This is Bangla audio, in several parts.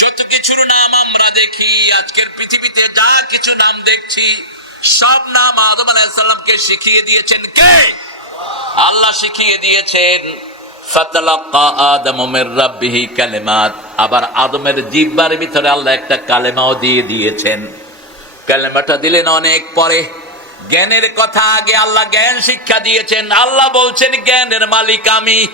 যত কিছুর নাম আমরা দেখি, আজকের পৃথিবীতে যা কিছু নাম দেখছি, সব নাম আদম আলাইসাল্লামকে শিখিয়ে দিয়েছেন কে? আল্লাহ শিখিয়ে দিয়েছেন আবার আদমের জিহ্বার ভিতরে আল্লাহ একটা কালেমাও দিয়ে দিয়েছেন। কালেমাটা দিলেন অনেক পরে। জ্ঞানের কথা আগে আল্লাহ জ্ঞান শিক্ষা দিয়েছেন। আল্লাহ বলছেন, জ্ঞানের মালিক আমি।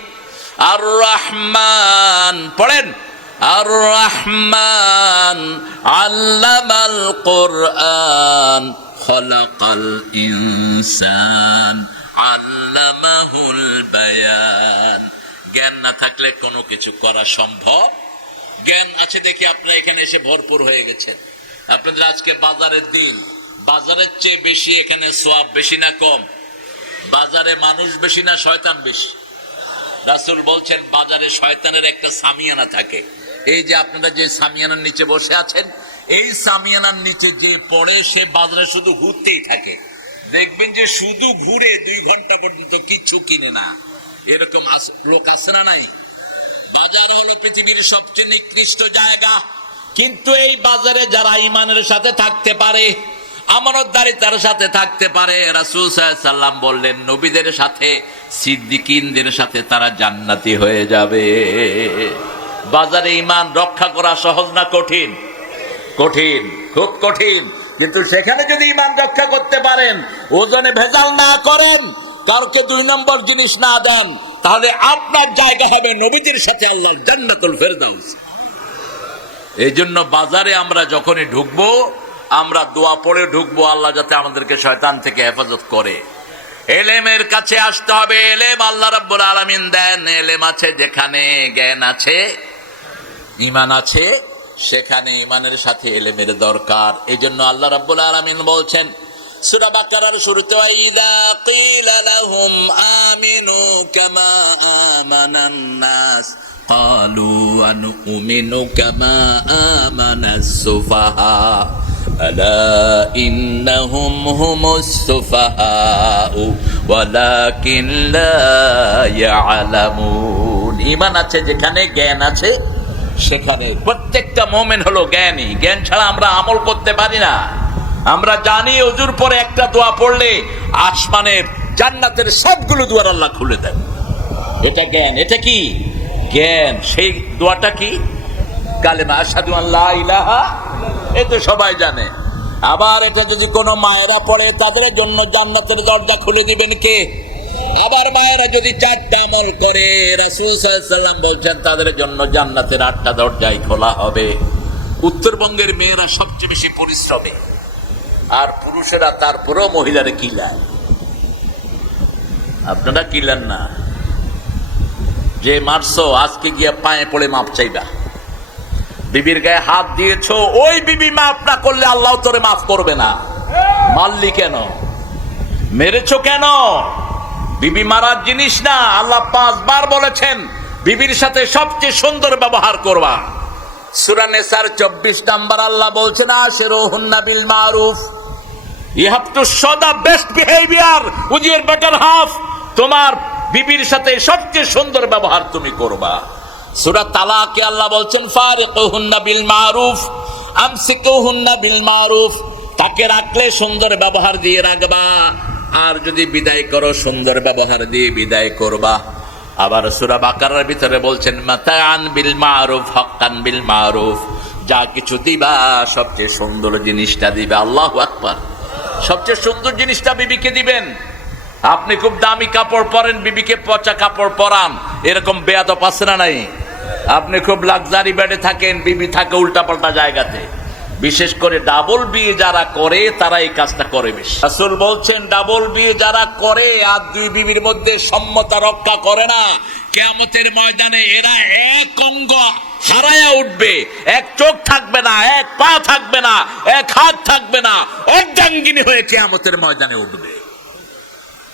আর রহমান পড়েন। আর রহমান আল্লামাল কোরআন, খলাকাল ইনসান, আল্লামাহুল বায়ান। জ্ঞান না থাকলে কোনো কিছু করা সম্ভব? জ্ঞান আছে দেখে, আপনারা এখানে এসে ভরপুর হয়ে গেছেন। আপনাদের আজকে বাজারের দিন। বাজারের চেয়ে বেশি এখানে সোয়াব বেশি না কম? বাজারে মানুষ বেশি না শয়তান বেশি? রাসুল বলছেন, বাজারে শয়তানের একটা সামিয়ানা থাকে। এই যে আপনারা যে সামিয়ানার নিচে বসে আছেন, এই সামিয়ানার নিচে যে পড়ে, সে বাজারে শুধু ঘুরতেই থাকে। দেখবেন যে শুধু ঘুরে দুই ঘণ্টা পর্যন্ত কিচ্ছু কিনে না। এরকম আস- লোক আছে না নাই? বাজার হলো পৃথিবীর সবচেয়ে নিকৃষ্ট জায়গা। কিন্তু এই বাজারে যারা ইমানের সাথে থাকতে পারে আমানতদারিতার সাথে থাকতে পারে। রাসূল সাল্লাম বললেন, নবীদের সাথে, সিদ্দিকিনদের সাথে তারা জান্নাতি হয়ে যাবে। বাজারে ইমান রক্ষা করা সহজ না কঠিন? কঠিন, খুব কঠিন। কিন্তু সেখানে যদি ইমান রক্ষা করতে পারেন, ওজনে ভেজাল না করেন, কাউকে দুই নম্বর জিনিস না দেন, তাহলে আপনার জায়গা হবে নবীজির সাথে আল্লাহর জান্নাতুল ফেরদাউস। এই জন্য বাজারে আমরা যখনই ঢুকবো আমরা দোয়া পড়ে ঢুকবো আল্লাহ যাতে আমাদেরকে শয়তান থেকে হেফাজত করে এলেমের কাছে আসতে হবে এলেম আল্লাহ রাব্বুল আলামিন দেন এলেম আছে যেখানে জ্ঞান আছে ইমান আছে সেখানে ইমানের সাথে এলেমের দরকার এই জন্য আল্লাহ রাব্বুল আলামিন বলছেন সূরা বাকারার শুরুতে ওয়াইদা কিলা লাহুম আমিনু কামা আমানান নাস قالوا أنؤمن كما آمن السفهاء ألا إنهم هم السفهاء ولكن لا يعلمون ইমান আছে যেখানে জ্ঞান আছে সেখানে প্রত্যেকটা মোমেন হলো জ্ঞানী জ্ঞান ছাড়া আমরা আমল করতে পারি না আমরা জানি অজুর পরে একটা দোয়া পড়লে আসমানের জান্নাতের সবগুলো দুয়ার আল্লাহ খুলে দেন এটা জ্ঞান এটা কি জ্ঞান সেই দোয়াটা কি কালেমা আসাদু আল্লাহ ইলাহা এ তো সবাই জানে। আবার এটা যদি কোনো মায়েরা পড়ে, তাদের জন্য জান্নাতের দরজা খুলে দিবেন কে? আবার মায়েরা যদি চারটা আমল করে, রাসূল সাল্লাম বলছেন, তাদের জন্য জান্নাতের আটটা দরজাই খোলা হবে। উত্তরবঙ্গের মেয়েরা সবচেয়ে বেশি পরিশ্রমী। আর পুরুষেরা, তারপরেও মহিলারা কিলায়। আপনারা কিলান না। যে মারছো, আজকে গিয়া পায়ে পড়ে মাপ চাইবা। বিবির গায়ে হাত দিয়েছ, ওই বিবি মাফ না করলে আল্লাহ তোরে মাফ করবে না। মারলি কেন? মেরেছো কেন? বিবি মারার জিনিস না, আল্লাহ পাঁচবার বলেছেন, বিবির সাথে সবচেয়ে সুন্দর ব্যবহার করবা। সুরানেসার চব্বিশ নাম্বার আল্লাহ বলছেন আশের হুন্না বিল মারুফ। You have to show the best behaviour with your better half তোমার বিবির সাথে সবচেয়ে সুন্দর ব্যবহার তুমি করবা। সূরা তালাকে আল্লাহ বলছেন, ফারিকুহুন্না বিল মারুফ, আমসিকুহুন্না বিল মারুফ। তাকে রাখলে সুন্দর ব্যবহার দিয়ে রাখবা। আর যদি বিদায় করো, সুন্দর ব্যবহার দিয়ে বিদায় করবা। আবার সূরা বাকারার ভিতরে বলছেন, মাতাআন বিল মারুফ, হাক্কান বিল মারুফ। যা কিছু দিবা, সবচেয়ে সুন্দর জিনিসটা দিবে। আল্লাহ আকবার। সবচেয়ে সুন্দর জিনিসটা বিবিকে দিবেন। আপনি খুব দামি কাপড় পরেন, বিবিকে পচা কাপড় পরান। এরকম বেয়াদপ আছে না নাই? আপনি খুব লাক্সারি বেডে থাকেন, বিবি থাকে উল্টাপাল্টা জায়গাতে। বিশেষ করে ডাবল বিয়ে যারা করে, তারা এই কাজটা করে বেশি। আসল বলছেন ডাবল বিয়ে যারা করে, আর দুই বিবির মধ্যে সম্মতা রক্ষা করে না, কেয়ামতের ময়দানে এরা এক অঙ্গ হারায়া উঠবে। এক চোখ থাকবে না, এক পা থাকবে না, এক হাত থাকবে না, অর্ধাঙ্গিনী হয়ে কেয়ামতের ময়দানে উঠবে।